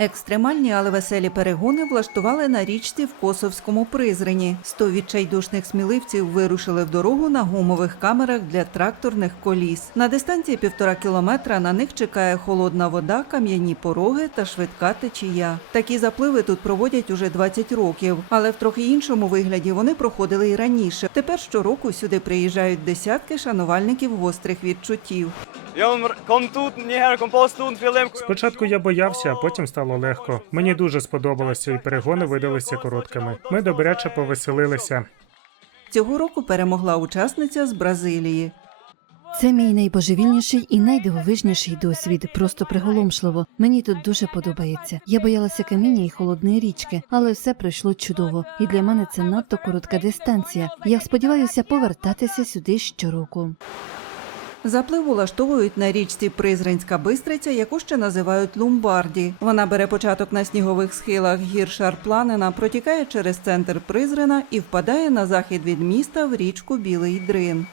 Екстремальні, але веселі перегони влаштували на річці в Косовському Призрені. Сто відчайдушних сміливців вирушили в дорогу на гумових камерах для тракторних коліс. На дистанції півтора кілометра на них чекає холодна вода, кам'яні пороги та швидка течія. Такі запливи тут проводять уже 20 років, але в трохи іншому вигляді вони проходили і раніше. Тепер щороку сюди приїжджають десятки шанувальників гострих відчуттів. Спочатку я боявся, а потім стало легко. Мені дуже сподобалося, і перегони видалися короткими. Ми добряче повеселилися. Цього року перемогла учасниця з Бразилії. Це мій найбожевільніший і найдивовижніший досвід. Просто приголомшливо. Мені тут дуже подобається. Я боялася каміння і холодної річки, але все пройшло чудово. І для мене це надто коротка дистанція. Я сподіваюся повертатися сюди щороку. Заплив улаштовують на річці Призринська Бистриця, яку ще називають Лумбарді. Вона бере початок на снігових схилах гір Шарпланина, протікає через центр Призрина і впадає на захід від міста в річку Білий Дрин.